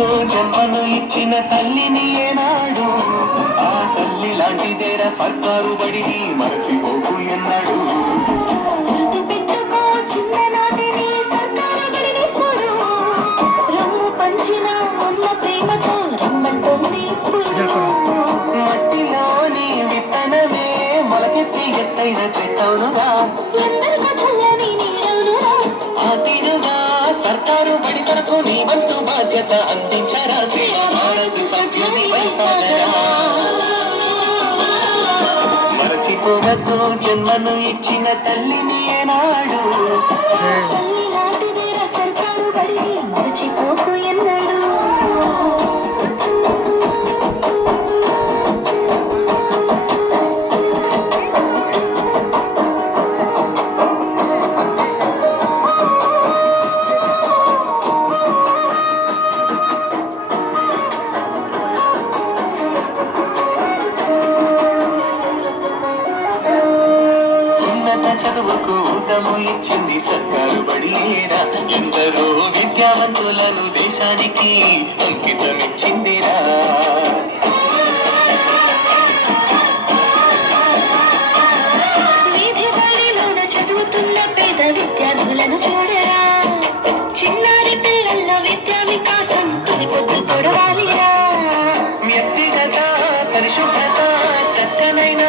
ప్రేమతో జన్మను ఇచ్చిన తల్లిని ఏనాడు ఆ తల్లి లాంటిదేరా సర్కారు బడిని మరచిపోకు ఎన్నాడు. మట్టిలోని విత్తనమే మొలకెత్తి ఎత్తైన చెట్టవునుగా ఆ తీరుగా సర్కారు బడి తరపు నీ వంతు బాధ్యత అందించరా సేవా భారతి సభ్యుని వైసాగరా. మరచిపోవద్దు జన్మను ఇచ్చిన తల్లిని ఏనాడు సర్కారు బడిని మరచిపోకు ఎన్నాడు. చదువుకు ఊతము ఇచ్చింది సర్కారు బడిరా. ఎందరో విద్యావంతులను దేశానికి అంకితమిచ్చిందిరా. వీధి బడిలోన చదువుతున్న పేద విద్యార్థులను చూడరా. చిన్నారి పిల్లల్లో విద్యా వికాసం తొలిపొద్దు పొడవాలిరా. వ్యక్తిగత పరిశుభ్రత చక్కనైన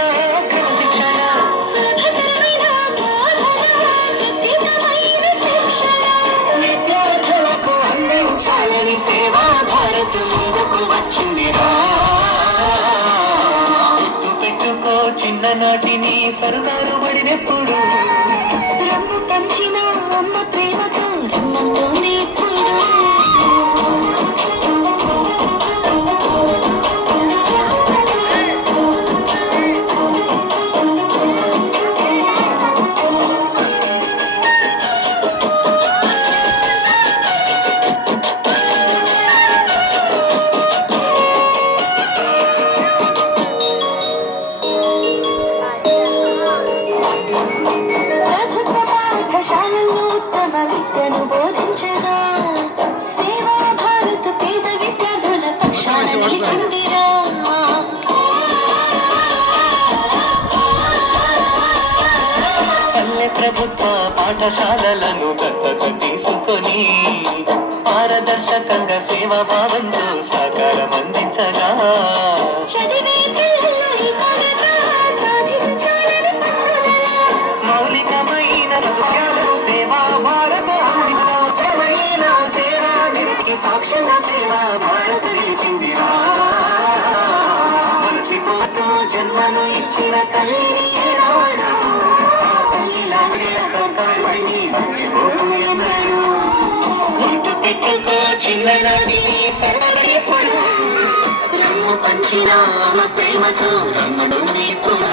సేవా భారత్ ముందుకు వచ్చిందిరా. గుర్తు పెట్టుకో చిన్ననాటిని సర్కారు బడినెప్పుడు రమ్ము పంచిన అమ్మ ప్రేమతో రమ్మంటోంది ఇప్పుడు. పాఠశాలల్లో ఉత్తమ విద్యను బోధించగా సేవా భారత్ పేద విద్యార్థుల పక్షాన నిలిచిందిరా. పల్లె ప్రభుత్వ పాఠశాలలను దత్తత తీసుకొని పారదర్శకంగా సేవా భావంతో సహకారం అందించగా మౌలికమైన సదుపాయాలను సేవా భారత్ అందించిన సేవా నిధికి సాక్ష్యంగా సేవా భారత్ నిలిచిందిరా. మర్చిపోతూ జన్మను ఇచ్చిన తల్లిని ఏనాడు తల్లి లాంటి సర్కారు బడిని మర్చిపోతూ ఎన్నాడు. గుర్తు పెట్టుకో చిన్ననాటి సర్కారు ఎప్పుడు రమ్ము పంచిన అమ్మ ప్రేమతో రమ్మడుంది ఇప్పుడు.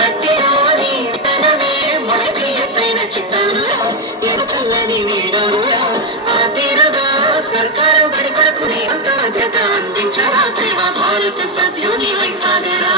మట్టిలోని తనమే మొలకి ఎత్తైన చిత్తనురా చల్లని వీడురా. ఆ తీరుగా సర్కారు బడి కొరకు నీ అంత బాధ్యత అందించరా సేవా భారత సభ్యుని వైసాగరా.